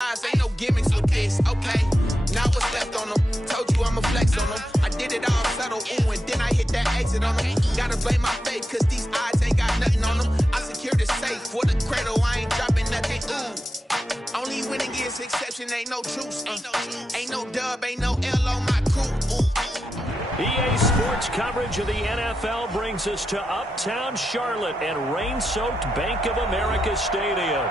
Ain't no gimmicks with this, okay? Now what's left on them? Told you I'ma flex on them. I did it all subtle, ooh, and then I hit that exit on them. Gotta blame my faith, cause these odds ain't got nothing on them. I secured the safe for the cradle, I ain't dropping nothing, ooh. Only winning is exception, ain't no truce. Ain't no dub, ain't no L on my crew, ooh. EA Sports coverage of the NFL brings us to Uptown Charlotte and rain-soaked Bank of America Stadium.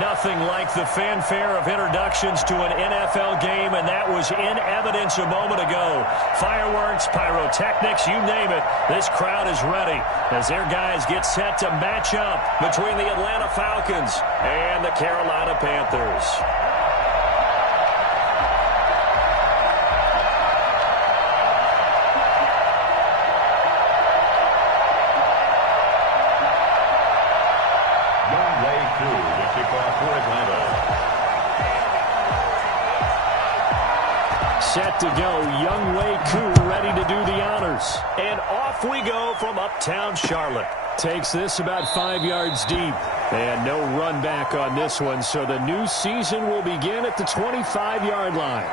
Nothing like the fanfare of introductions to an NFL game, and that was in evidence a moment ago. Fireworks, pyrotechnics, you name it. This crowd is ready as their guys get set to match up between the Atlanta Falcons and the Carolina Panthers. Set to go, Young Wei Koo ready to do the honors. And off we go from Uptown Charlotte. Takes this about 5 yards deep. And no run back on this one, so the new season will begin at the 25-yard line.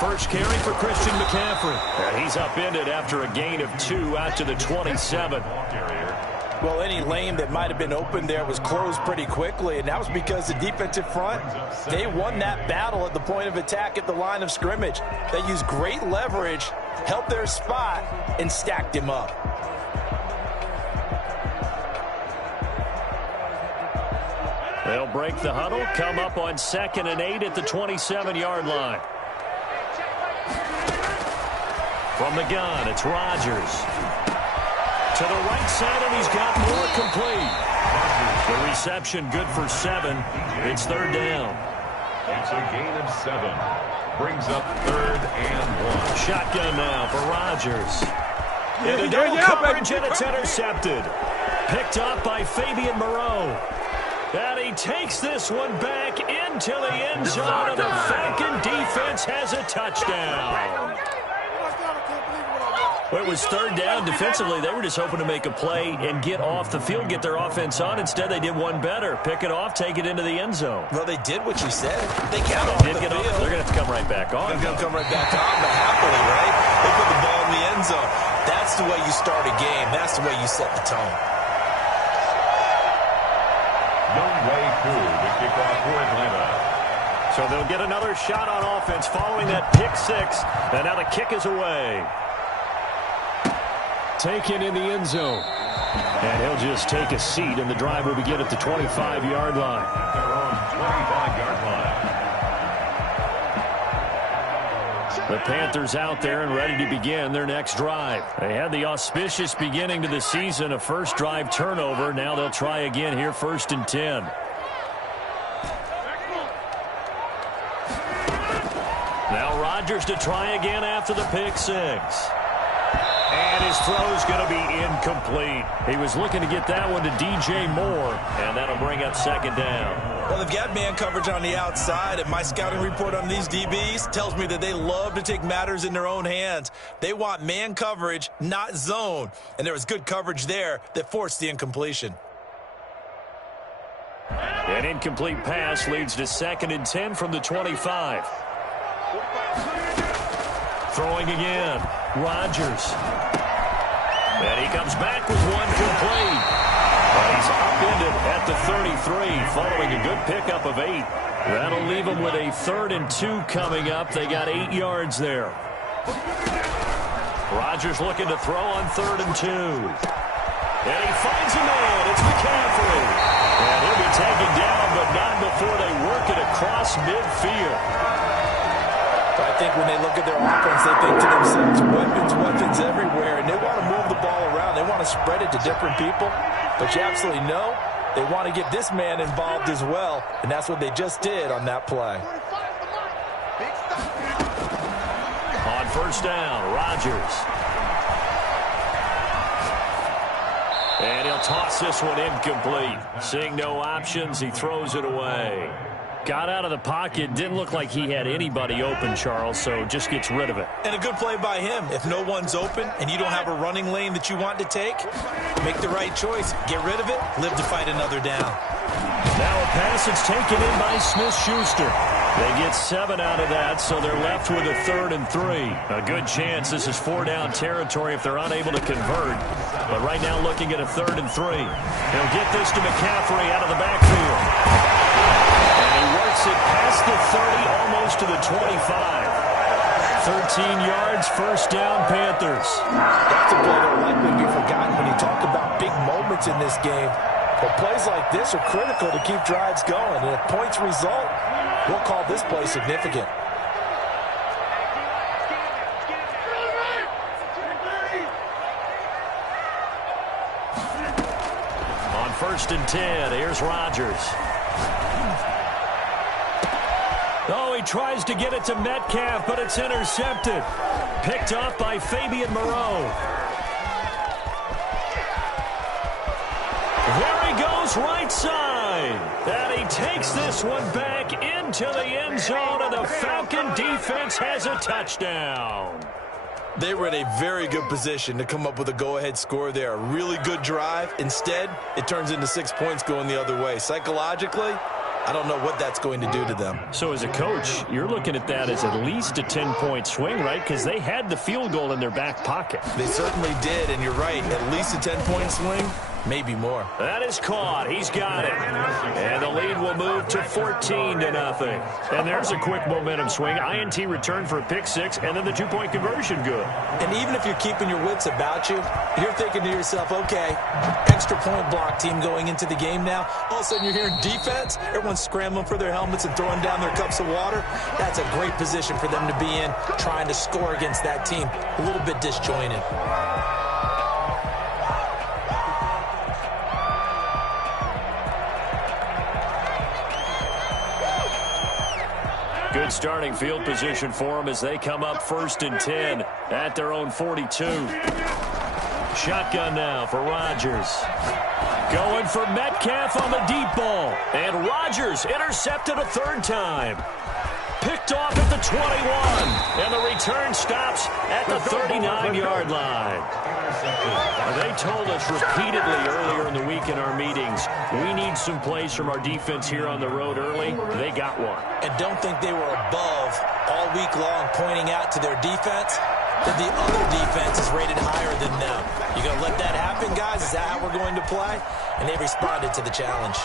First carry for Christian McCaffrey. And he's upended after a gain of 2 out to the 27. Well, any lane that might have been open there was closed pretty quickly, and that was because the defensive front, they won that battle at the point of attack at the line of scrimmage. They used great leverage, held their spot, and stacked him up. They'll break the huddle, come up on 2nd and 8 at the 27-yard line. From the gun, it's Rodgers. To the right side, and he's got more complete. The reception good for 7. It's 3rd down. It's a gain of 7. Brings up 3rd and 1. Shotgun now for Rodgers. Into double coverage, and it's intercepted. Picked up by Fabian Moreau. And he takes this one back into the end zone, and the Falcon defense has a touchdown. Well, it was 3rd down. Defensively, they were just hoping to make a play and get off the field, get their offense on. Instead, they did one better. Pick it off, take it into the end zone. Well, they did what you said. They got off the field. They're going to have to come right back on. They're going to come right back on, but happily, right? They put the ball in the end zone. That's the way you start a game. That's the way you set the tone. Young Wei Koo, the kickoff for Atlanta. So they'll get another shot on offense following that pick 6. And now the kick is away. Taken in the end zone. And he'll just take a seat, and the drive will begin at the 25-yard line. Their own 25-yard line. The Panthers out there and ready to begin their next drive. They had the auspicious beginning to the season, a first drive turnover. Now they'll try again here, 1st and 10. Now Rodgers to try again after the pick 6. And his throw is going to be incomplete. He was looking to get that one to DJ Moore, and that'll bring up 2nd down. Well, they've got man coverage on the outside, and my scouting report on these DBs tells me that they love to take matters in their own hands. They want man coverage, not zone. And there was good coverage there that forced the incompletion. An incomplete pass leads to 2nd and 10 from the 25. Throwing again, Rodgers. And he comes back with one complete. But he's upended at the 33 following a good pickup of 8. That'll leave him with a 3rd and 2 coming up. They got 8 yards there. Rodgers looking to throw on 3rd and 2. And he finds a man. It's McCaffrey. And he'll be taken down, but not before they work it across midfield. I think when they look at their offense, they think to themselves, weapons everywhere, and they want to move the ball around. They want to spread it to different people, but you absolutely know they want to get this man involved as well, and that's what they just did on that play. On first down, Rodgers. And he'll toss this one incomplete. Seeing no options, he throws it away. Got out of the pocket. Didn't look like he had anybody open, Charles, so just gets rid of it. And a good play by him. If no one's open and you don't have a running lane that you want to take, make the right choice. Get rid of it. Live to fight another down. Now a pass that's taken in by Smith-Schuster. They get 7 out of that, so they're left with a 3rd and 3. A good chance this is 4-down territory if they're unable to convert. But right now looking at a 3rd and 3. He'll get this to McCaffrey out of the backfield. And he works it past the 30, almost to the 25. 13 yards, first down, Panthers. That's a play that will likely be forgotten when you talk about big moments in this game. But plays like this are critical to keep drives going. And if points result, we'll call this play significant. On 1st and 10, here's Rodgers. Oh, he tries to get it to Metcalf, but it's intercepted. Picked up by Fabian Moreau. There he goes, right side. And he takes this one back into the end zone, and the Falcon defense has a touchdown. They were in a very good position to come up with a go-ahead score there. A really good drive. Instead, it turns into 6 points going the other way. Psychologically, I don't know what that's going to do to them. So as a coach, you're looking at that as at least a 10-point swing, right? Because they had the field goal in their back pocket. They certainly did, and you're right. At least a 10-point swing, maybe more. That is caught. He's got it. And the lead will move to 14-0. And there's a quick momentum swing. INT return for a pick 6, and then the 2-point conversion good. And even if you're keeping your wits about you, you're thinking to yourself, okay, extra point block team going into the game now. All of a sudden you're hearing defense. Everyone's scrambling for their helmets and throwing down their cups of water. That's a great position for them to be in, trying to score against that team. A little bit disjointed. Good starting field position for them as they come up 1st and 10 at their own 42. Shotgun now for Rodgers. Going for Metcalf on the deep ball. And Rodgers intercepted a 3rd time. Picked off at the 21. And the return stops at the 39-yard line. They told us repeatedly earlier in the week in our meetings, we need some plays from our defense here on the road early. They got one. And don't think they were above all week long pointing out to their defense that the other defense is rated higher than them. You going to let that happen, guys? Is that how we're going to play? And they responded to the challenge.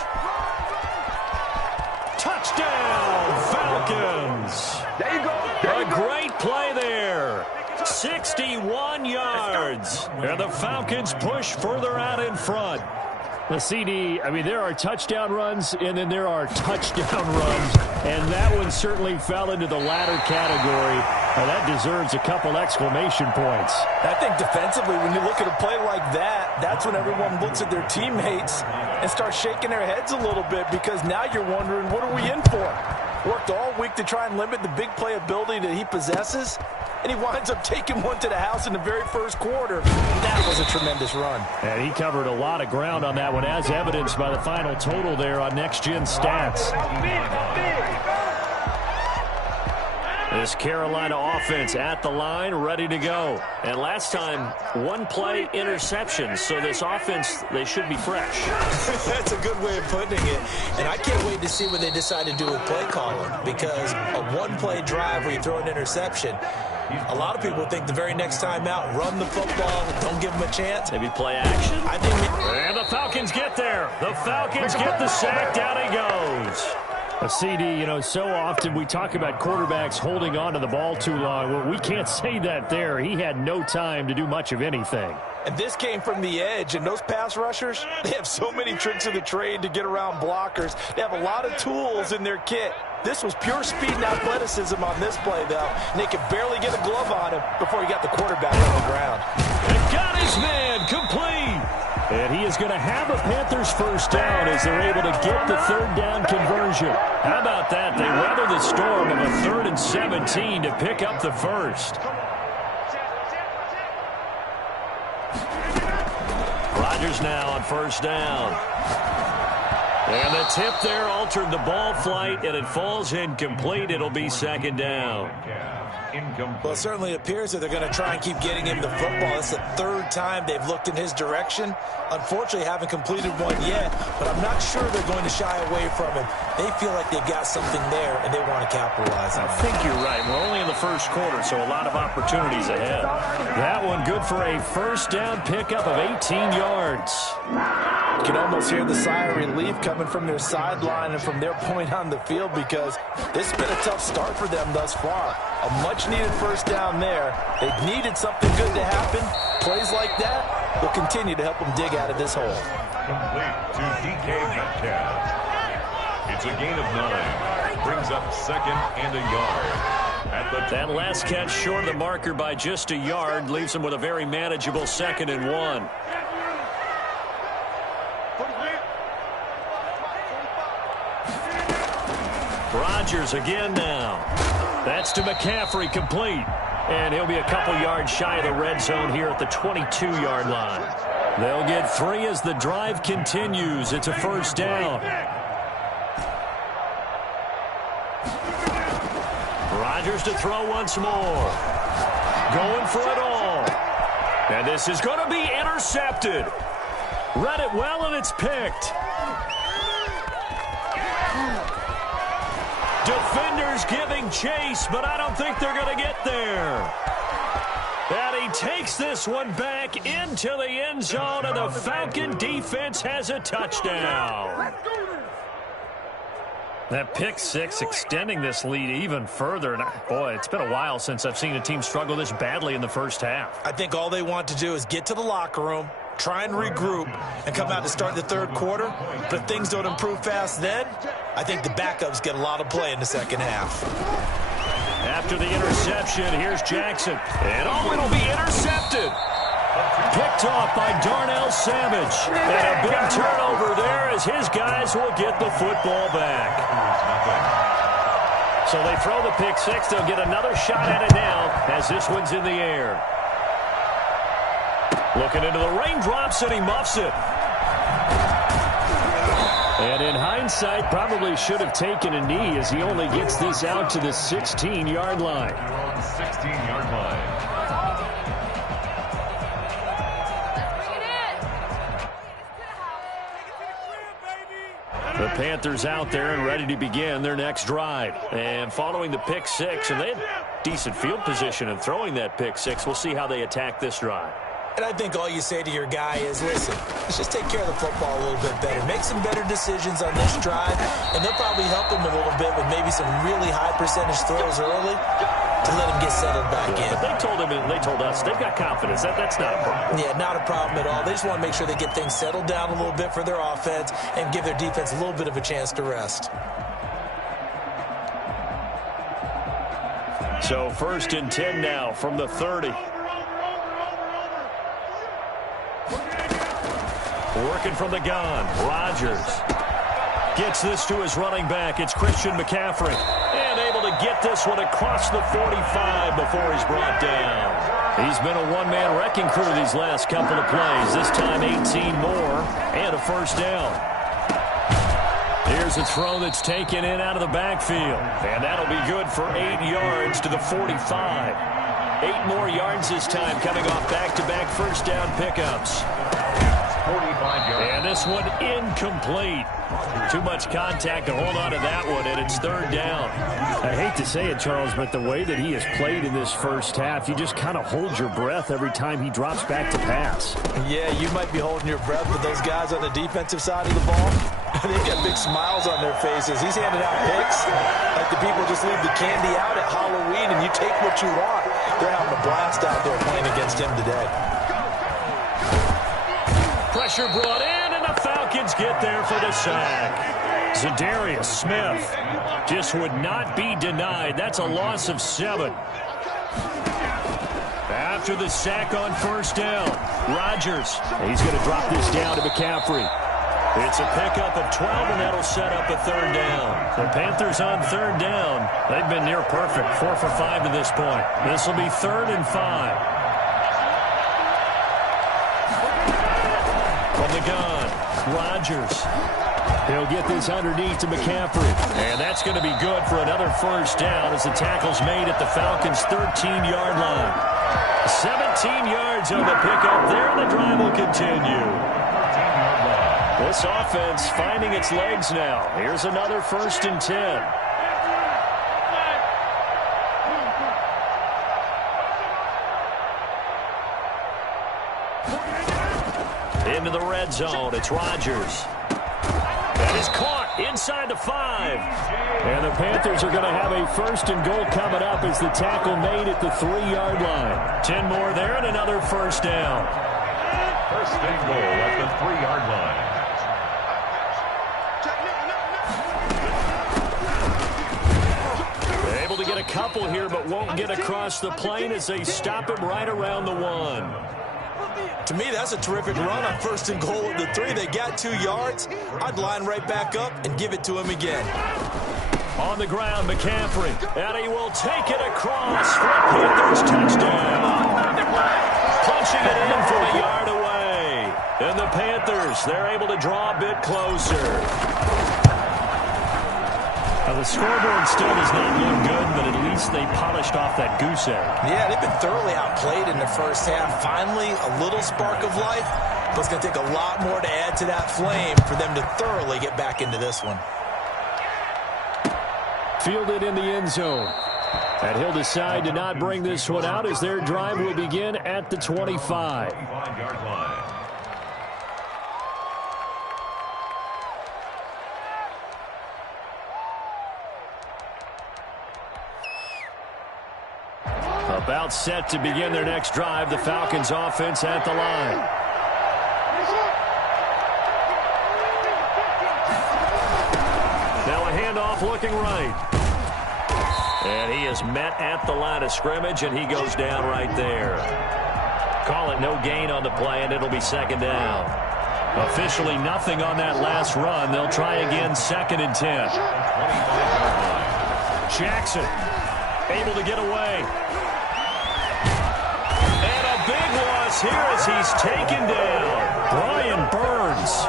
Touchdown, Falcons. There you go. A great play there. 61 yards. And the Falcons push further out in front. The CD, I mean, there are touchdown runs, and then there are touchdown runs. And that one certainly fell into the latter category. That deserves a couple exclamation points. I think defensively, when you look at a play like that, that's when everyone looks at their teammates and starts shaking their heads a little bit, because now you're wondering, what are we in for? Worked all week to try and limit the big playability that he possesses, and he winds up taking one to the house in the very first quarter. That was a tremendous run. And he covered a lot of ground on that one, as evidenced by the final total there on Next Gen Stats. This Carolina offense at the line, ready to go. And last time, 1-play interception. So this offense, they should be fresh. That's a good way of putting it. And I can't wait to see what they decide to do with play calling, because a 1-play drive where you throw an interception, a lot of people think the very next time out, run the football, don't give them a chance. Maybe play action. I think. And the Falcons get there. The Falcons get the sack. Down he goes. A CD, you know, so often we talk about quarterbacks holding on to the ball too long. Well, we can't say that there. He had no time to do much of anything. And this came from the edge, and those pass rushers, they have so many tricks of the trade to get around blockers. They have a lot of tools in their kit. This was pure speed and athleticism on this play, though. And they could barely get a glove on him before he got the quarterback on the ground. And got his man complete. And he is going to have a Panthers first down as they're able to get the third down conversion. How about that? They weather the storm of a 3rd and 17 to pick up the first. Rodgers now on first down. And the tip there altered the ball flight, and it falls incomplete. It'll be 2nd down. Well, it certainly appears that they're going to try and keep getting him the football. It's the 3rd time they've looked in his direction. Unfortunately, haven't completed one yet, but I'm not sure they're going to shy away from him. They feel like they've got something there, and they want to capitalize on it. I think you're right. We're only in the first quarter, so a lot of opportunities ahead. That one good for a first down pickup of 18 yards. You can almost hear the sigh of relief coming from their sideline and from their point on the field because this has been a tough start for them thus far. A much-needed first down there. They needed something good to happen. Plays like that will continue to help them dig out of this hole. Complete to DK Metcalf. It's a gain of 9. Brings up 2nd and a yard. That last catch short of the marker by just a yard leaves them with a very manageable 2nd and 1. Rodgers again now. That's to McCaffrey, complete. And he'll be a couple yards shy of the red zone here at the 22-yard line. They'll get 3 as the drive continues. It's a first down. Rodgers to throw once more. Going for it all. And this is going to be intercepted. Read it well, and it's picked. Defenders giving chase, but I don't think they're going to get there. And he takes this one back into the end zone, and the Falcon defense has a touchdown. That pick 6 extending this lead even further. And boy, it's been a while since I've seen a team struggle this badly in the first half. I think all they want to do is get to the locker room, try and regroup, and come out to start the 3rd quarter. But if things don't improve fast then, I think the backups get a lot of play in the 2nd half. After the interception, here's Jackson. And it'll be intercepted. Picked off by Darnell Savage. And a big turnover there as his guys will get the football back. So they throw the pick 6. They'll get another shot at it now as this one's in the air. Looking into the raindrops, and he muffs it. And in hindsight, probably should have taken a knee as he only gets this out to the 16-yard line. 16-yard line. The Panthers out there and ready to begin their next drive. And following the pick 6, and they had decent field position in throwing that pick 6. We'll see how they attack this drive. And I think all you say to your guy is, listen, let's just take care of the football a little bit better. Make some better decisions on this drive, and they'll probably help him a little bit with maybe some really high percentage throws early to let him get settled back in. But they told him, and they told us, they've got confidence. That's not a problem. Yeah, not a problem at all. They just want to make sure they get things settled down a little bit for their offense and give their defense a little bit of a chance to rest. So 1st and 10 now from the 30. Working from the gun, Rodgers gets this to his running back. It's Christian McCaffrey, and able to get this one across the 45 before he's brought down. He's been a one-man wrecking crew these last couple of plays. This time 18 more and a first down. Here's a throw that's taken in out of the backfield, and that'll be good for 8 yards to the 45. 8 more yards this time coming off back-to-back first down pickups. 45 yards. And this one incomplete. Too much contact to hold on to that one, and it's 3rd down. I hate to say it, Charles, but the way that he has played in this first half, you just kind of hold your breath every time he drops back to pass. Yeah, you might be holding your breath, but those guys on the defensive side of the ball, they've got big smiles on their faces. He's handing out picks like the people just leave the candy out at Halloween, and you take what you want. They're having a blast out there playing against him today. Pressure brought in, and the Falcons get there for the sack. Zadarius Smith just would not be denied. That's a loss of 7. After the sack on first down, Rodgers. He's going to drop this down to McCaffrey. It's a pickup of 12, and that'll set up a third down. The Panthers on third down. They've been near perfect, 4 for 5 to this point. This will be 3rd and 5. From the gun, Rodgers. He'll get this underneath to McCaffrey. And that's going to be good for another first down as the tackle's made at the Falcons' 13-yard line. 17 yards on the pickup there, and the drive will continue. This offense finding its legs now. Here's another 1st and 10. Into the red zone. It's Rodgers. That is caught inside the 5. And the Panthers are going to have a 1st and goal coming up as the tackle made at the 3-yard line. 10 more there and another first down. 1st and goal at the 3-yard line. Able to get a couple here, but won't get across the plane as they stop him right around the 1. To me, that's a terrific run on 1st and goal at the 3. They got 2 yards. I'd line right back up and give it to him again. On the ground, McCaffrey. And he will take it across for a Panthers touchdown. Punching it in from a yard away. And the Panthers, they're able to draw a bit closer. Now, the scoreboard still does not look good, but at least they polished off that goose egg. Yeah, they've been thoroughly outplayed in the first half. Finally, a little spark of life, but it's going to take a lot more to add to that flame for them to thoroughly get back into this one. Fielded in the end zone. And he'll decide to not bring this one out as their drive will begin at the 25. 25-yard line. About set to begin their next drive. The Falcons offense at the line. Now a handoff looking right. And he is met at the line of scrimmage, and he goes down right there. Call it no gain on the play, and it'll be 2nd down. Officially nothing on that last run. They'll try again 2nd and 10. Jackson able to get away. Here as he's taken down. Brian Burns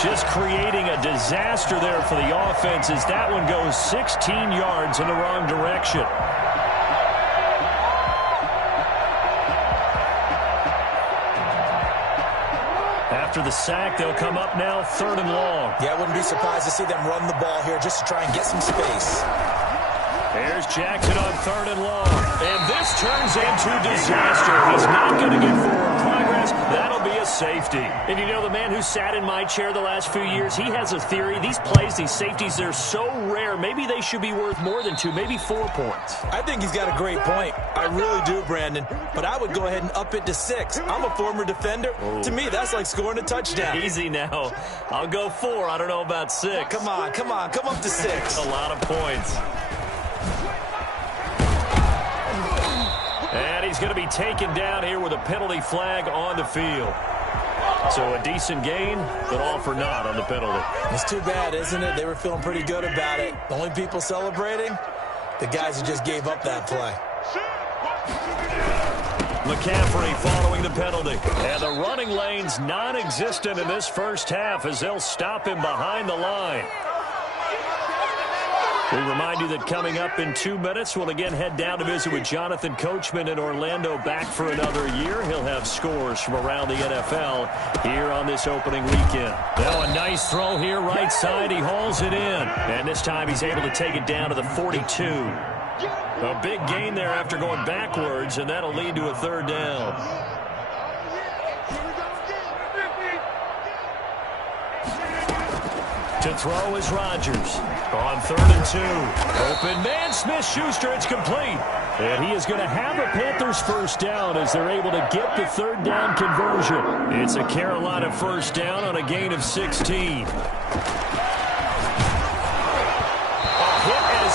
just creating a disaster there for the offense as that one goes 16 yards in the wrong direction. After the sack, they'll come up now 3rd and long. Yeah, I wouldn't be surprised to see them run the ball here just to try and get some space. There's Jackson on 3rd and long. And this turns into disaster. He's not going to get forward progress. That'll be a safety. And you know, the man who sat in my chair the last few years, he has a theory. These plays, these safeties, they're so rare. Maybe they should be worth more than 2, maybe 4 points. I think he's got a great point. I really do, Brandon. But I would go ahead and up it to 6. I'm a former defender. Ooh. To me, that's like scoring a touchdown. Easy now. I'll go 4. I don't know about 6. Come on. Come up to 6. A lot of points. And he's going to be taken down here with a penalty flag on the field. So a decent gain, but all for naught on the penalty. It's too bad, isn't it? They were feeling pretty good about it. The only people celebrating, the guys who just gave up that play. McCaffrey following the penalty. And the running lane's non-existent in this first half as they'll stop him behind the line. We remind you that coming up in 2 minutes, we'll again head down to visit with Jonathan Coachman in Orlando, back for another year. He'll have scores from around the NFL here on this opening weekend. Now a nice throw here, right side. He hauls it in. And this time he's able to take it down to the 42. A big gain there after going backwards, and that'll lead to a 3rd down. To throw is Rodgers. On 3rd and 2. Open man, Smith-Schuster, it's complete. And he is going to have a Panthers first down as they're able to get the 3rd down conversion. It's a Carolina first down on a gain of 16.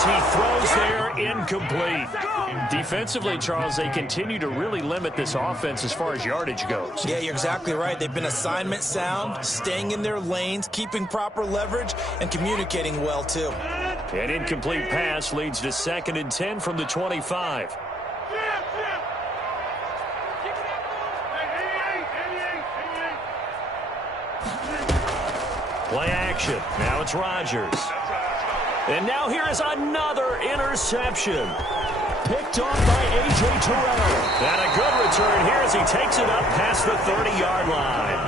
he throws there, incomplete. Defensively, Charles, they continue to really limit this offense as far as yardage goes. Yeah, you're exactly right. They've been assignment sound, staying in their lanes, keeping proper leverage, and communicating well, too. An incomplete pass leads to 2nd and 10 from the 25. Play action. Now it's Rodgers. And now here is another interception. Picked off by A.J. Terrell. And a good return here as he takes it up past the 30-yard line.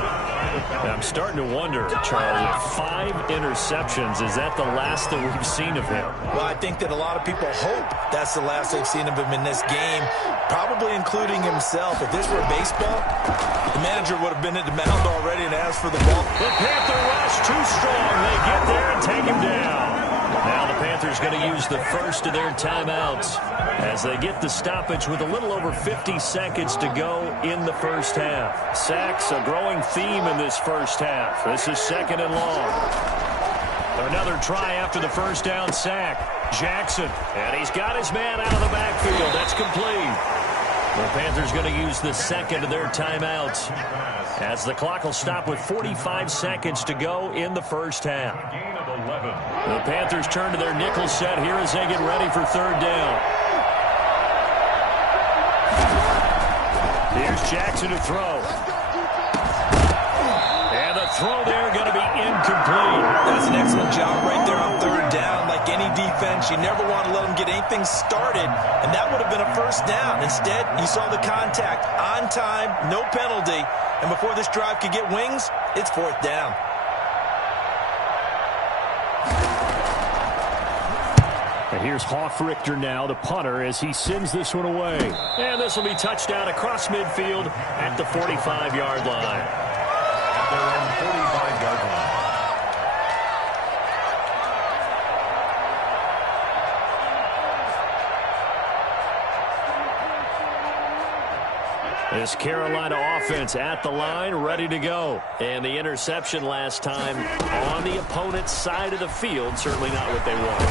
I'm starting to wonder, Charlie, 5 interceptions, is that the last that we've seen of him? Well, I think that a lot of people hope that's the last they've seen of him in this game, probably including himself. If this were baseball, the manager would have been at the mound already and asked for the ball. The Panther rush too strong. They get there and take him down. Now the Panthers going to use the first of their timeouts as they get the stoppage with a little over 50 seconds to go in the first half. Sacks, a growing theme in this first half. This is 2nd and long. Another try after the first down sack. Jackson, and he's got his man out of the backfield. That's complete. The Panthers going to use the second of their timeouts as the clock will stop with 45 seconds to go in the first half. The Panthers turn to their nickel set here as they get ready for 3rd down. Here's Jackson to throw. And the throw there going to be incomplete. That's an excellent job right there on 3rd down. Like any defense, you never want to let them get anything started, and that would have been a first down. Instead, you saw the contact on time, no penalty, and before this drive could get wings, it's 4th down. And here's Hoffrichter now, the punter, as he sends this one away. And this will be touchdown across midfield at the 45-yard line. At their own 45-yard line. This Carolina offense at the line, ready to go. And the interception last time on the opponent's side of the field, certainly not what they wanted.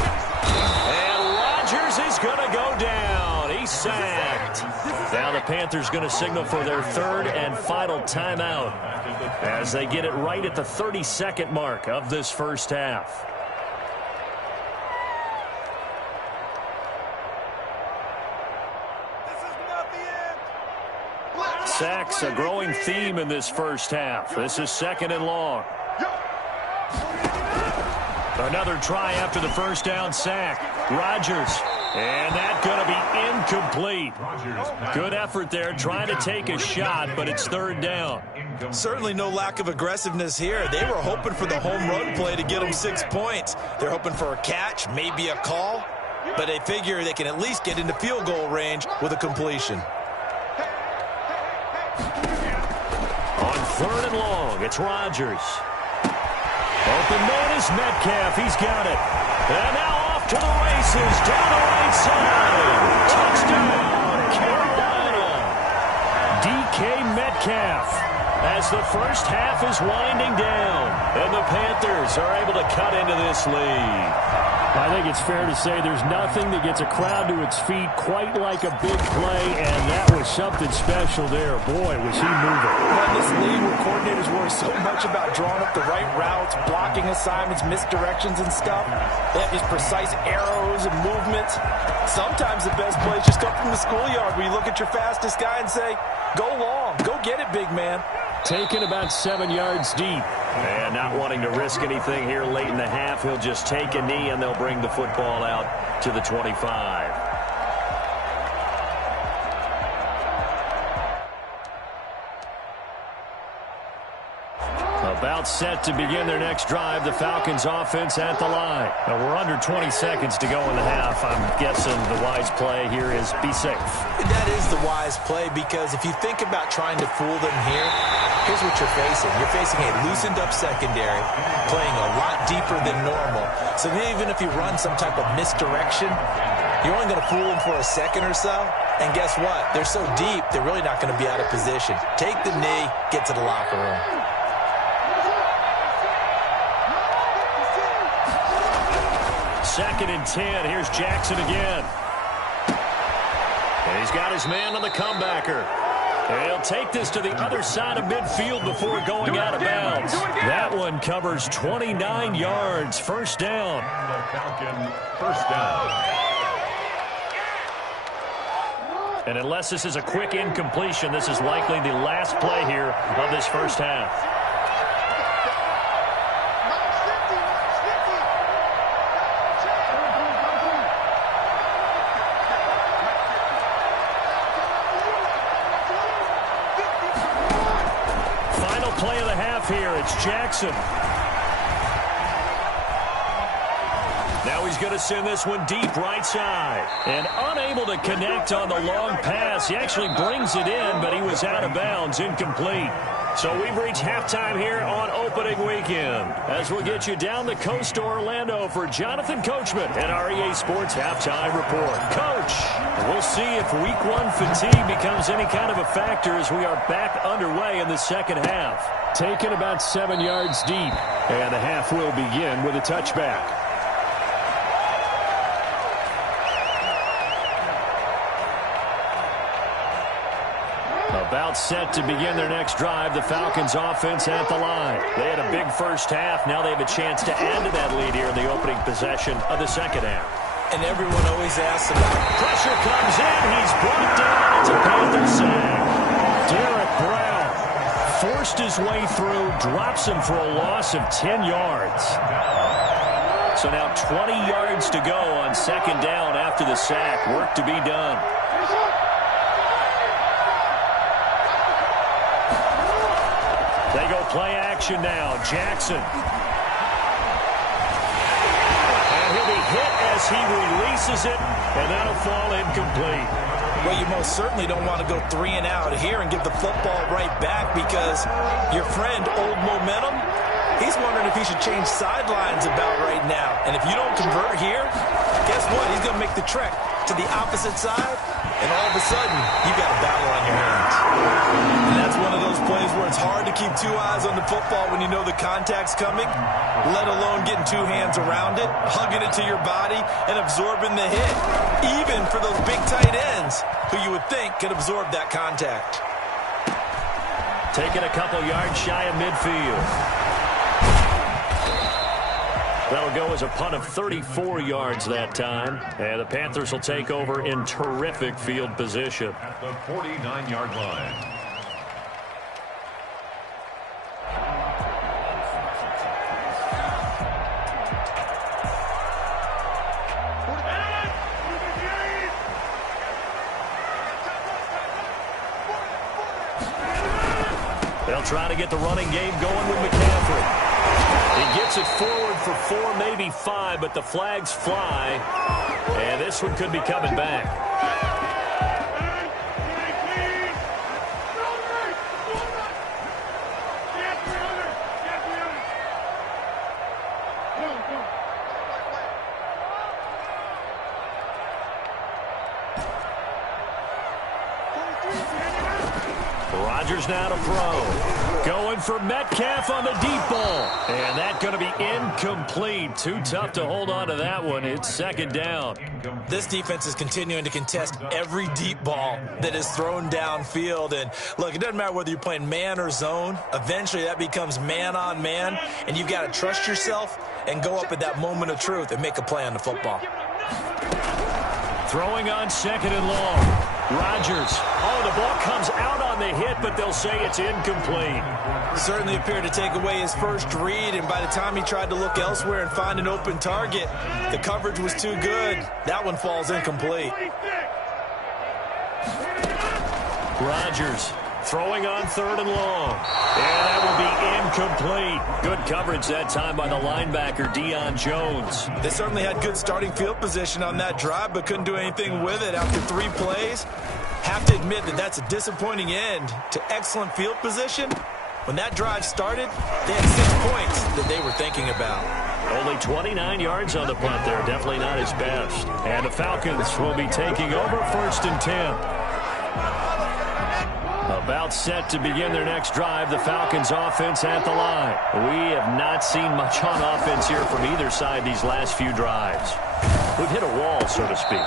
And Rodgers is going to go down. He's sacked. Now the Panthers going to signal for their 3rd and final timeout as they get it right at the 32nd mark of this first half. Sacks, a growing theme in this first half. This is 2nd and long. Another try after the first down sack. Rodgers. And that's going to be incomplete. Good effort there, trying to take a shot, but it's 3rd down. Certainly no lack of aggressiveness here. They were hoping for the home run play to get them 6 points. They're hoping for a catch, maybe a call, but they figure they can at least get into field goal range with a completion. On 3rd and long, it's Rodgers. Open man is Metcalf. He's got it. And now off to the races. Down the right side. Touchdown, Carolina. DK Metcalf as the first half is winding down. And the Panthers are able to cut into this lead. I think it's fair to say there's nothing that gets a crowd to its feet quite like a big play, and that was something special there. Boy, was he moving. In this league where coordinators worry so much about drawing up the right routes, blocking assignments, misdirections and stuff, they have these precise arrows and movements. Sometimes the best plays just come from the schoolyard where you look at your fastest guy and say, go long, go get it, big man. Taken about 7 yards deep. And not wanting to risk anything here late in the half, he'll just take a knee and they'll bring the football out to the 25. About set to begin their next drive, the Falcons offense at the line. Now we're under 20 seconds to go in the half. I'm guessing the wise play here is be safe. That is the wise play, because if you think about trying to fool them here, here's what you're facing. You're facing a loosened up secondary, playing a lot deeper than normal. So even if you run some type of misdirection, you're only going to fool them for a second or so. And guess what? They're so deep, they're really not going to be out of position. Take the knee, get to the locker room. 2nd and 10. Here's Jackson again. And he's got his man on the comebacker. And he'll take this to the other side of midfield before going out of bounds. That one covers 29 yards. First down. The Falcon, first down. And unless this is a quick incompletion, this is likely the last play here of this first half. Final play of the half here. It's Jackson. Now he's going to send this one deep right side. And unable to connect on the long pass. He actually brings it in, but he was out of bounds, incomplete. So we've reached halftime here on opening weekend. As we'll get you down the coast to Orlando for Jonathan Coachman at REA Sports Halftime Report. Coach, we'll see if Week 1 fatigue becomes any kind of a factor as we are back underway in the second half. Taken about 7 yards deep. And the half will begin with a touchback. About set to begin their next drive, the Falcons offense at the line. They had a big first half. Now they have a chance to add to that lead here in the opening possession of the second half. And everyone always asks about pressure comes in. He's brought down. It's a Panther sack. Derek Brown forced his way through, drops him for a loss of 10 yards. So now 20 yards to go on second down after the sack. Work to be done. They go play action now. Jackson. And he'll be hit as he releases it, and that'll fall incomplete. Well, you most certainly don't want to go 3 and out here and give the football right back because your friend, Old Momentum, he's wondering if he should change sidelines about right now. And if you don't convert here, guess what? He's going to make the trek to the opposite side, and all of a sudden, you've got a battle on your hands. And that's one of those plays where it's hard to keep 2 eyes on the football when you know the contact's coming, let alone getting 2 hands around it, hugging it to your body, and absorbing the hit, even for those big tight ends who you would think could absorb that contact. Taking a couple yards shy of midfield. That'll go as a punt of 34 yards that time. And the Panthers will take over in terrific field position. At the 49-yard line. They'll try to get the running game going with McCaffrey. He gets it forward for 4, maybe 5, but the flags fly. And this one could be coming back. Rodgers now to throw. Going for Metcalf on the deep ball. And that's going to be incomplete. Too tough to hold on to that one. It's second down. This defense is continuing to contest every deep ball that is thrown downfield. And look, it doesn't matter whether you're playing man or zone. Eventually that becomes man on man. And you've got to trust yourself and go up at that moment of truth and make a play on the football. Throwing on second and long. Rodgers. Oh, the ball comes out on the hit, but they'll say it's incomplete. Certainly appeared to take away his first read, and by the time he tried to look elsewhere and find an open target, the coverage was too good. That one falls incomplete. Rodgers throwing on third and long. And that will be incomplete. Good coverage that time by the linebacker, Deion Jones. They certainly had good starting field position on that drive, but couldn't do anything with it after 3 plays. Have to admit that that's a disappointing end to excellent field position. When that drive started, they had 6 points that they were thinking about. Only 29 yards on the punt there. Definitely not his best. And the Falcons will be taking over 1st and 10. A About set to begin their next drive, the Falcons offense at the line. We have not seen much on offense here from either side these last few drives. We've hit a wall, so to speak.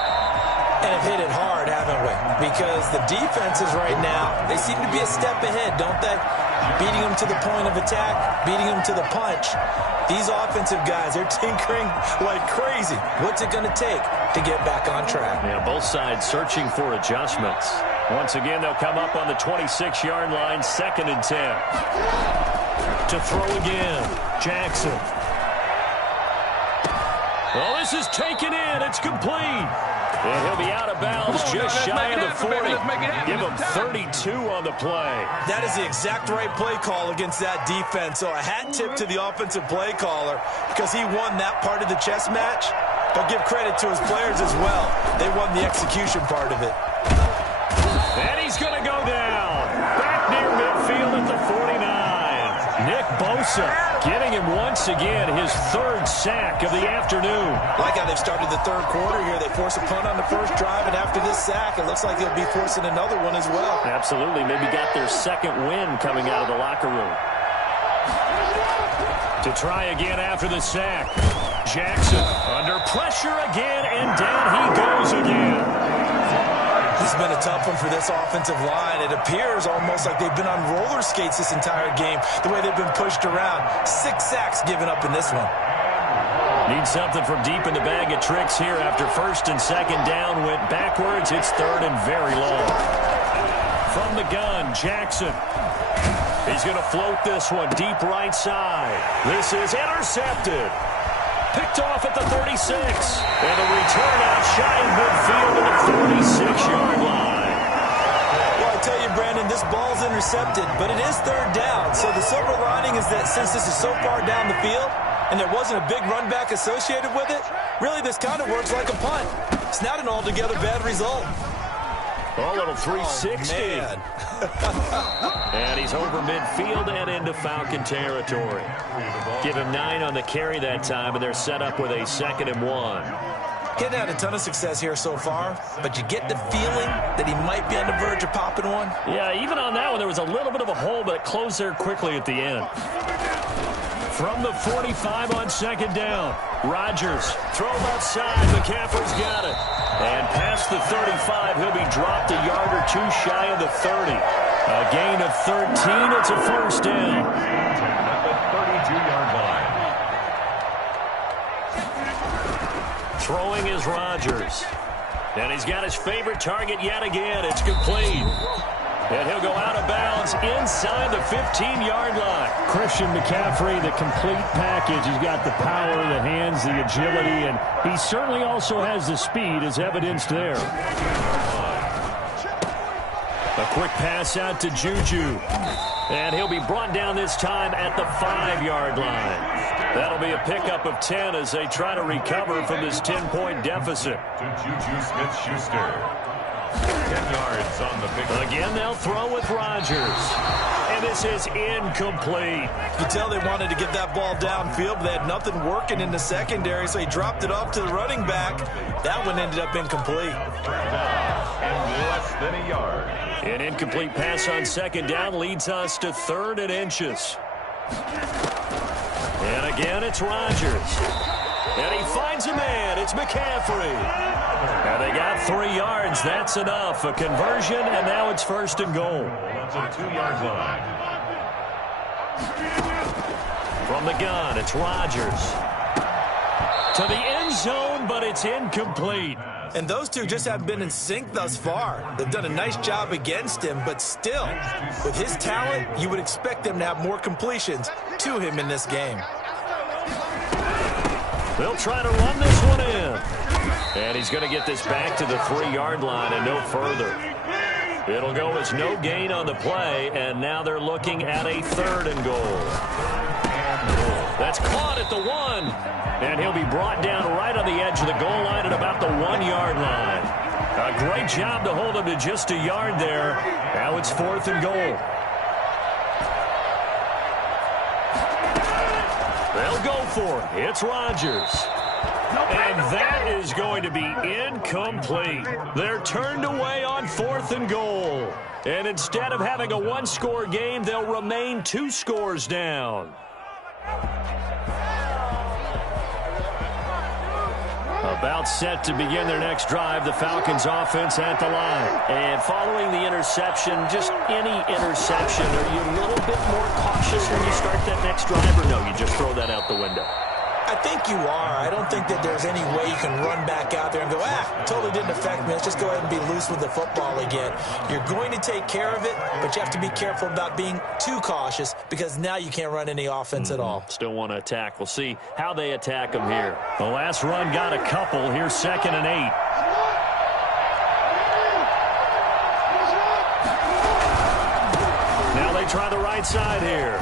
And have hit it hard, haven't we? Because the defenses right now, they seem to be a step ahead, don't they? Beating them to the point of attack, beating them to the punch. These offensive guys, they're tinkering like crazy. What's it going to take to get back on track? Yeah, both sides searching for adjustments. Once again, they'll come up on the 26-yard line, 2nd and 10. To throw again, Jackson. Well, this is taken in. It's complete. And he'll be out of bounds just shy of the 40. Give him 32 on the play. That is the exact right play call against that defense. So a hat tip to the offensive play caller because he won that part of the chess match. But give credit to his players as well. They won the execution part of it. And he's going to go down. Back near midfield at the 49. Nick Bosa getting him once again his 3rd sack of the afternoon. Like how they've started the 3rd quarter here. They force a punt on the first drive, and after this sack, it looks like they'll be forcing another one as well. Absolutely. Maybe got their 2nd win coming out of the locker room. To try again after the sack. Jackson under pressure again, and down he goes again. This has been a tough one for this offensive line. It appears almost like they've been on roller skates this entire game, the way they've been pushed around. 6 sacks given up in this one. Need something from deep in the bag of tricks here after 1st and 2nd down. Went backwards. It's 3rd and very long. From the gun, Jackson. He's going to float this one deep right side. This is intercepted. Picked off at the 36. And a return out shy of midfield to the 46-yard line. Well, I tell you, Brandon, this ball's intercepted, but it is 3rd down. So the silver lining is that since this is so far down the field and there wasn't a big run back associated with it, really this kind of works like a punt. It's not an altogether bad result. A little 360. Oh, and he's over midfield and into Falcon territory. Give him 9 on the carry that time, and they're set up with a 2nd and 1. Getting had a ton of success here so far, but you get the feeling that he might be on the verge of popping one. Yeah, even on that one, there was a little bit of a hole, but it closed there quickly at the end. From the 45 on 2nd down, Rodgers throw outside. McCaffrey's got it. And past the 35, he'll be dropped a yard or 2 shy of the 30. A gain of 13. It's a 1st down. At the 32-yard line. Throwing is Rodgers. And he's got his favorite target yet again. It's complete. And he'll go out of bounds inside the 15-yard line. Christian McCaffrey, the complete package. He's got the power, the hands, the agility, and he certainly also has the speed as evidenced there. A quick pass out to Juju. And he'll be brought down this time at the 5-yard line. That'll be a pickup of 10 as they try to recover from this 10-point deficit. To Juju Smith-Schuster. 10 yards on the pickup. Again, they'll throw with Rodgers. And this is incomplete. You can tell they wanted to get that ball downfield, but they had nothing working in the secondary, so he dropped it off to the running back. That one ended up incomplete. And less than a yard. An incomplete pass on 2nd down leads us to 3rd and inches. And again, it's Rodgers. And he finds a man. It's McCaffrey. And they got 3 yards. That's enough. A conversion, and now it's 1st and goal. That's a 2-yard line. From the gun, it's Rodgers. To the end zone, but it's incomplete. And those two just haven't been in sync thus far. They've done a nice job against him, but still, with his talent, you would expect them to have more completions to him in this game. They'll try to run this one in. And he's going to get this back to the 3-yard line and no further. It'll go as no gain on the play, and now they're looking at a 3rd and goal. That's caught at the 1. And he'll be brought down right on the edge of the goal line at about the 1-yard line. A great job to hold him to just a yard there. Now it's 4th and goal. They'll go for it. It's Rodgers. And that is going to be incomplete. They're turned away on 4th and goal. And instead of having a one-score game, they'll remain 2 scores down. About set to begin their next drive, the Falcons offense at the line. And following the interception, just any interception, are you a little bit more cautious when you start that next drive, or no, you just throw that out the window? I think you are. I don't think that there's any way you can run back out there and go, totally didn't affect me. Let's just go ahead and be loose with the football again. You're going to take care of it, but you have to be careful about being too cautious because now you can't run any offense at all. Still want to attack. We'll see how they attack them here. The last run got a couple. Here's 2nd and 8. Now they try the right side here.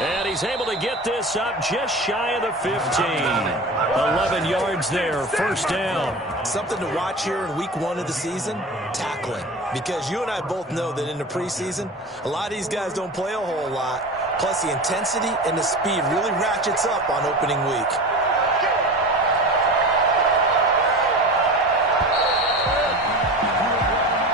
And he's able to get this up just shy of the 15. 11 yards there, 1st down. Something to watch here in week 1 of the season, tackling. Because you and I both know that in the preseason, a lot of these guys don't play a whole lot. Plus the intensity and the speed really ratchets up on opening week.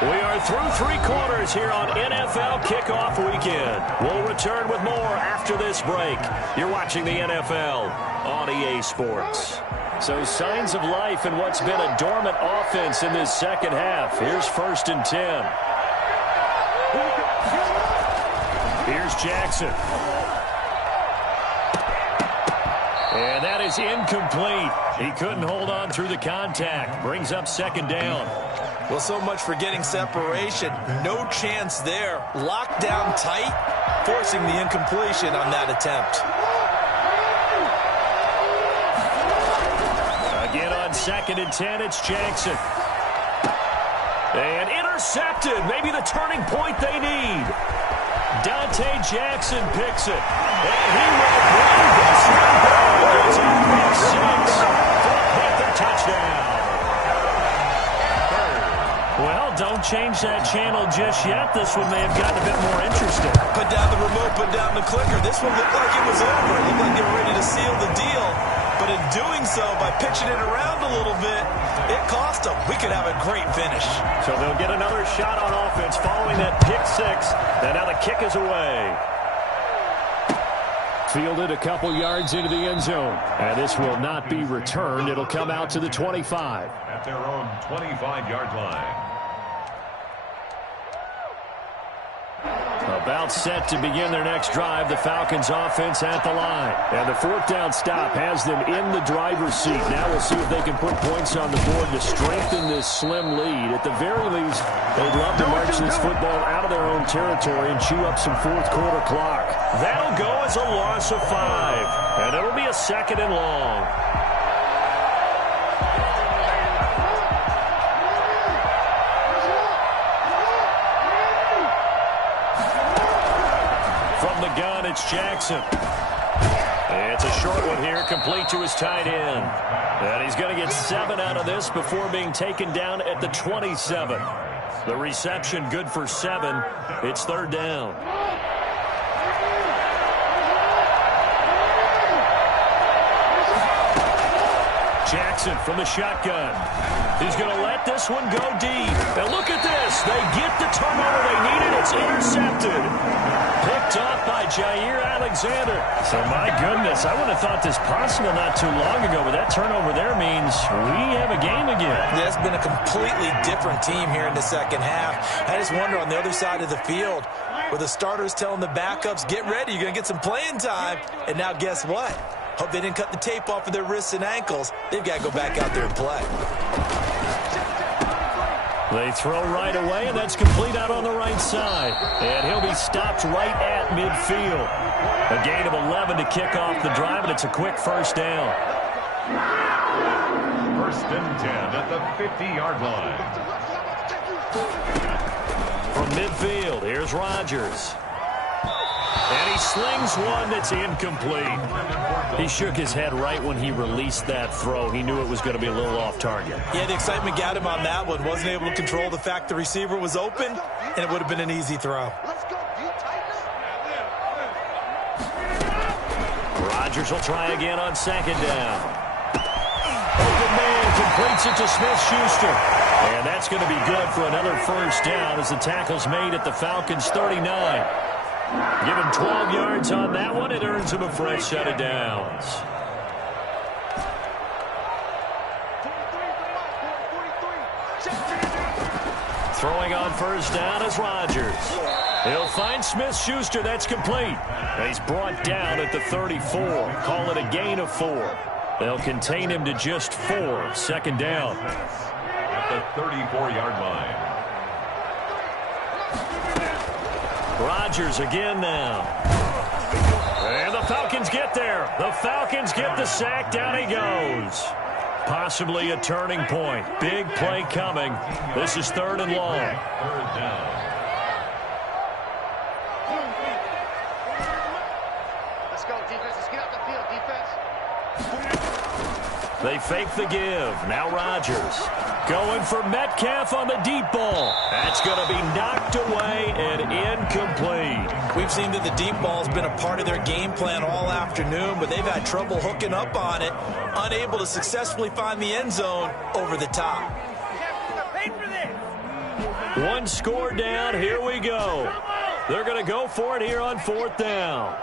We are through 3 quarters here on NFL Kickoff Weekend. We'll return with more after this break. You're watching the NFL on EA Sports. So signs of life in what's been a dormant offense in this second half. Here's 1st and 10. Here's Jackson. And that is incomplete. He couldn't hold on through the contact. Brings up 2nd down. Well, so much for getting separation. No chance there. Locked down tight, forcing the incompletion on that attempt. Again on 2nd and 10, it's Jackson. And intercepted. Maybe the turning point they need. Dante Jackson picks it. And he will bring this one back. It's a big 6 for a Panther touchdown. Well, don't change that channel just yet. This one may have gotten a bit more interesting. Put down the remote, put down the clicker. This one looked like it was over. It looked like they were ready to seal the deal. But in doing so, by pitching it around a little bit, it cost them. We could have a great finish. So they'll get another shot on offense following that pick 6. And now the kick is away. Fielded a couple yards into the end zone. And this will not be returned. It'll come out to the 25. At their own 25-yard line. About set to begin their next drive, the Falcons offense at the line. And the 4th down stop has them in the driver's seat. Now we'll see if they can put points on the board to strengthen this slim lead. At the very least, they'd love to march this football out of their own territory and chew up some 4th quarter clock. That'll go as a loss of 5. And it'll be a 2nd and long. Gun, it's Jackson. It's a short one here, complete to his tight end. And he's going to get 7 out of this before being taken down at the 27. The reception good for 7. It's 3rd down. Jackson from the shotgun. He's going to let this one go deep. And look at this. They get the turnover they needed. It's intercepted. Picked off by Jair Alexander. So, my goodness, I would have thought this possible not too long ago, but that turnover there means we have a game again. Yeah, it's been a completely different team here in the second half. I just wonder on the other side of the field where the starters telling the backups, get ready, you're going to get some playing time. And now guess what? Hope they didn't cut the tape off of their wrists and ankles. They've got to go back out there and play. They throw right away, and that's complete out on the right side. And he'll be stopped right at midfield. A gain of 11 to kick off the drive, and it's a quick 1st down. 1st and 10 at the 50-yard line. From midfield, here's Rodgers. And he slings one that's incomplete. He shook his head right when he released that throw. He knew it was going to be a little off target. Yeah, the excitement got him on that one. Wasn't able to control the fact the receiver was open, and it would have been an easy throw. Rodgers will try again on 2nd down. completes it to Smith-Schuster. And that's going to be good for another first down as the tackle's made at the Falcons' 39. Give him 12 yards on that one. It earns him a fresh set of downs. Throwing on first down is Rodgers. He'll find Smith-Schuster. That's complete. He's brought down at the 34. Call it a gain of 4. They'll contain him to just 4. Second down. At the 34-yard line. Rodgers again now. And the Falcons get there. The Falcons get the sack. Down he goes. Possibly a turning point. Big play coming. This is 3rd and long. 3rd down. Let's go, defense. Let's get out the field, defense. They fake the give. Now Rodgers going for Metcalf on the deep ball. That's going to be knocked away and incomplete. We've seen that the deep ball's been a part of their game plan all afternoon, but they've had trouble hooking up on it, unable to successfully find the end zone over the top. One score down. Here we go. They're going to go for it here on 4th down.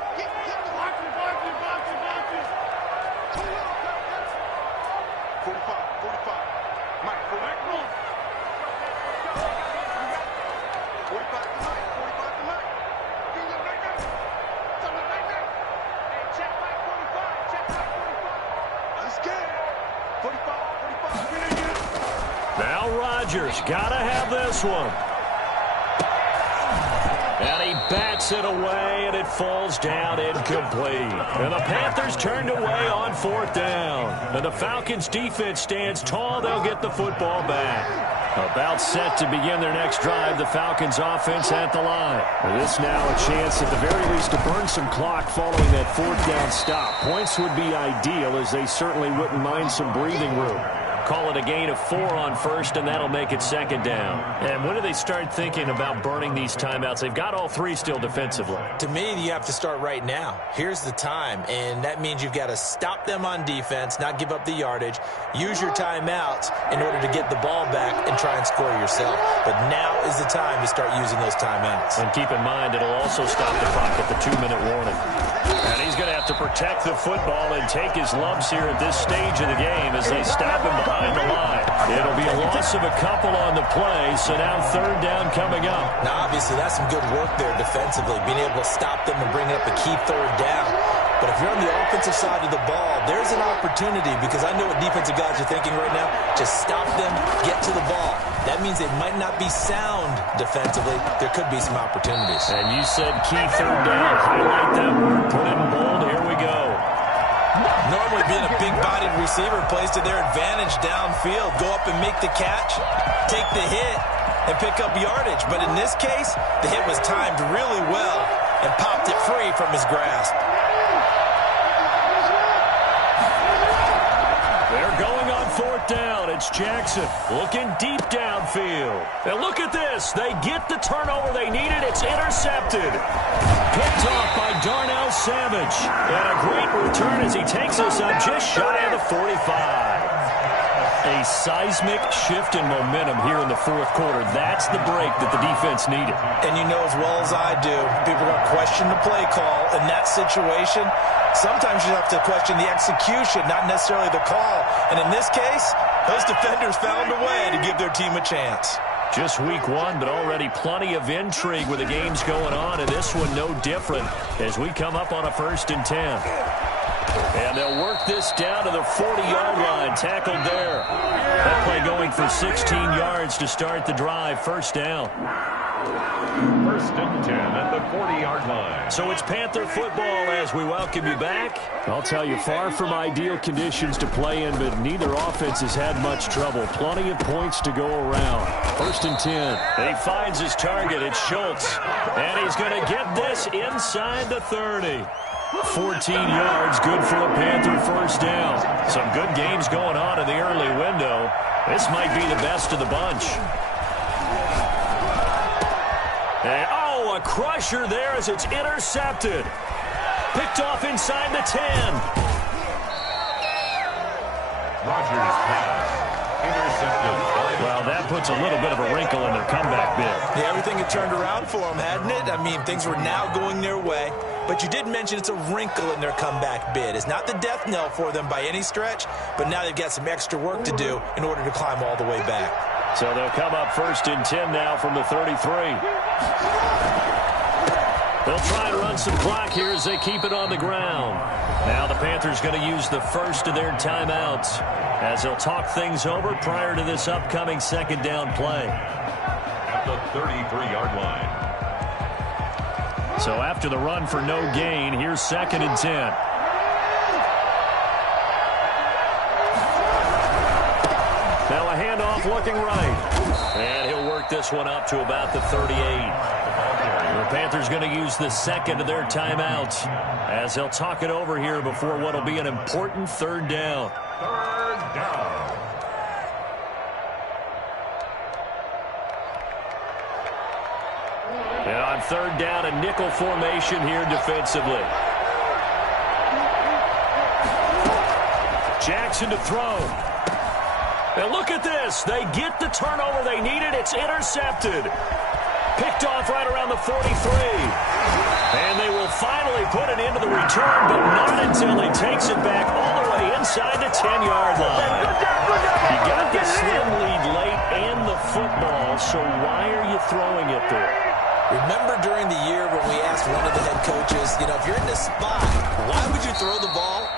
Now Rodgers got to have this one. And he bats it away, and it falls down incomplete. And the Panthers turned away on 4th down. And the Falcons' defense stands tall. They'll get the football back. About set to begin their next drive, the Falcons' offense at the line. This now a chance at the very least to burn some clock following that 4th down stop. Points would be ideal, as they certainly wouldn't mind some breathing room. Call it a gain of 4 on first, and that'll make it 2nd down. And when do they start thinking about burning these timeouts? They've got all 3 still defensively. To me, you have to start right now. Here's the time, and that means you've got to stop them on defense, not give up the yardage, use your timeouts in order to get the ball back and try and score yourself. But now is the time to start using those timeouts. And keep in mind, it'll also stop the clock at the 2-minute warning. And he's going to have to protect the football and take his lumps here at this stage of the game as they stop him behind the line. It'll be a loss of a couple on the play, so now 3rd down coming up. Now, obviously, that's some good work there defensively, being able to stop them and bring up a key 3rd down. But if you're on the offensive side of the ball, there's an opportunity, because I know what defensive guys are thinking right now. Just stop them, get to the ball. That means they might not be sound defensively. There could be some opportunities. And you said key 3rd down. Highlight that word. Put it in bold. Here we go. Normally being a big-bodied receiver plays to their advantage downfield. Go up and make the catch, take the hit, and pick up yardage. But in this case, the hit was timed really well and popped it free from his grasp. They're going on 4th down. It's Jackson looking deep downfield. And look at this. They get the turnover they needed. It's intercepted. Picked off by Darnell Savage. And a great return as he takes us up just shy of the 45. A seismic shift in momentum here in the 4th quarter. That's the break that the defense needed. And you know as well as I do, people are going to question the play call in that situation. Sometimes you have to question the execution, not necessarily the call. And in this case, those defenders found a way to give their team a chance. Just week 1, but already plenty of intrigue with the games going on, and this one no different as we come up on a 1st and 10. And they'll work this down to the 40-yard line, tackled there. That play going for 16 yards to start the drive, 1st down. 1st and 10 at the 40-yard line. So it's Panther football as we welcome you back. I'll tell you, far from ideal conditions to play in, but neither offense has had much trouble. Plenty of points to go around. 1st and 10. He finds his target. It's Schultz. And he's going to get this inside the 30. 14 yards, good for a Panther 1st down. Some good games going on in the early window. This might be the best of the bunch. And, a crusher there as it's intercepted. Picked off inside the 10. Rodgers pass Intercepted. Well, that puts a little bit of a wrinkle in their comeback bid. Yeah, everything had turned around for them, hadn't it? I mean, things were now going their way. But you did mention it's a wrinkle in their comeback bid. It's not the death knell for them by any stretch, but now they've got some extra work to do in order to climb all the way back. So they'll come up 1st and 10 now from the 33. They'll try to run some clock here as they keep it on the ground. Now the Panthers going to use the first of their timeouts as they'll talk things over prior to this upcoming 2nd down play. At the 33-yard line. So after the run for no gain, here's 2nd and 10. Now a handoff looking right. And he'll work this one up to about the 38. The Panthers going to use the 2nd of their timeouts as they'll talk it over here before what will be an important 3rd down. 3rd down. And on 3rd down, a nickel formation here defensively. Jackson to throw. Now look at this. They get the turnover they needed. It's intercepted. Picked off right around the 43. And they will finally put it into the return, but not until he takes it back all the way inside the 10-yard line. You got the slim lead late and the football, so why are you throwing it there? Remember during the year when we asked one of the head coaches, you know, if you're in this spot, why would you throw the ball?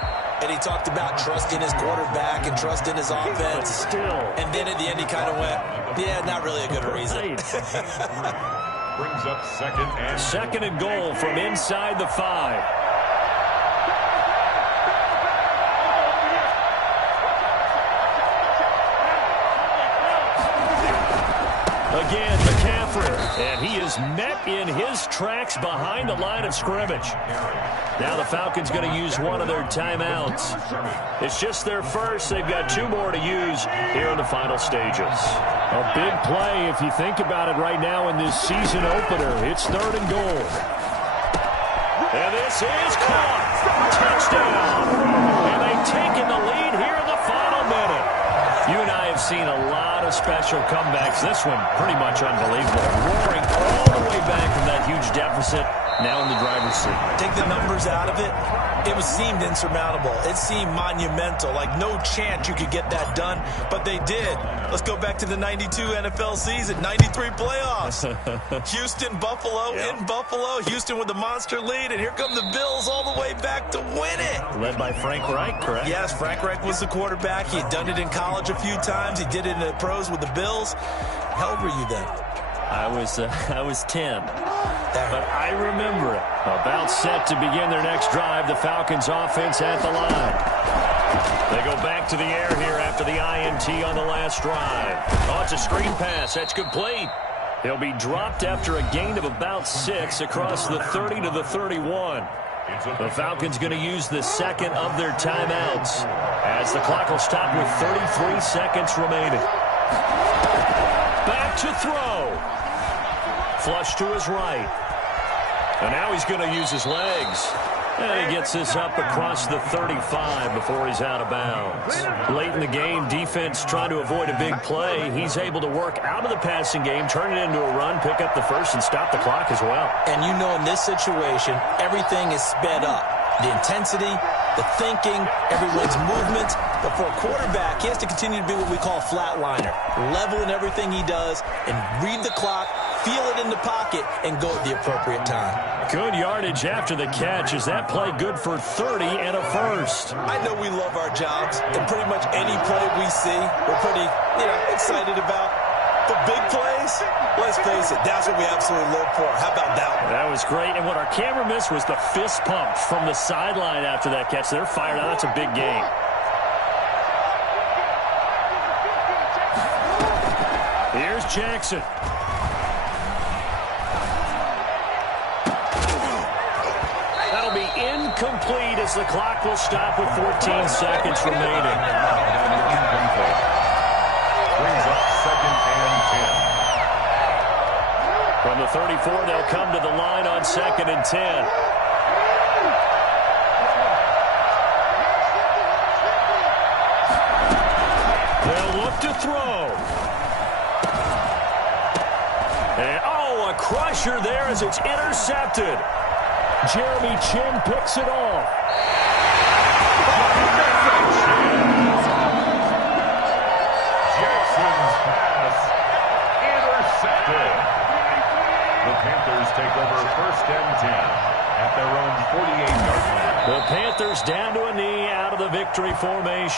And he talked about trusting his quarterback and trusting his offense. Still. And then at the end he kind of went, yeah, not really a good reason. Brings up 2nd and 2nd and goal from inside the 5. Again, McCaffrey, and he is met in his tracks behind the line of scrimmage. Now the Falcons going to use one of their timeouts. It's just their first. They've got 2 more to use here in the final stages. A big play if you think about it right now in this season opener. It's 3rd and goal. And this is caught. Touchdown. And they've taken the lead here in the final minute. You and I have seen a lot of special comebacks. This one pretty much unbelievable. Roaring all the way back from that huge deficit. Now in the driver's seat. Take the numbers out of it. It seemed insurmountable. It seemed monumental. Like no chance you could get that done. But they did. Let's go back to the 92 NFL season. 93 playoffs. Houston, Buffalo, in Buffalo. Houston with the monster lead. And here come the Bills all the way back to win it. Led by Frank Reich, correct? Yes, Frank Reich was the quarterback. He had done it in college a few times. He did it in the pros with the Bills. How old were you then? I was 10. But I remember it. About set to begin their next drive. The Falcons offense at the line. They go back to the air here after the INT on the last drive. Oh, it's a screen pass. That's complete. He'll be dropped after a gain of about 6 across the 30 to the 31. The Falcons going to use the 2nd of their timeouts as the clock will stop with 33 seconds remaining. Back to throw. Flush to his right. And now he's going to use his legs. And he gets this up across the 35 before he's out of bounds. Late in the game, defense trying to avoid a big play. He's able to work out of the passing game, turn it into a run, pick up the first, and stop the clock as well. And you know in this situation, everything is sped up. The intensity, the thinking, everyone's movement. But for a quarterback, he has to continue to be what we call a flatliner. Level in everything he does and read the clock, feel it in the pocket, and go at the appropriate time. Good yardage after the catch. Is that play good for 30 and a first? I know we love our jobs, and pretty much any play we see, we're pretty, excited about. The big plays, let's face it, that's what we absolutely live for. How about that one? That was great, and what our camera missed was the fist pump from the sideline after that catch. They're fired out. That's a big game. Here's Jackson. That'll be incomplete as the clock will stop with 14 seconds remaining. Brings up 2nd and 10. From the 34, they'll come to the line on 2nd and 10. They'll look to throw. And, oh, a crusher there as it's intercepted. Jeremy Chin picks it off. Jackson's pass intercepted. The Panthers take over 1st and 10 at their own 48-yard line. The Panthers down to a knee out of the victory formation.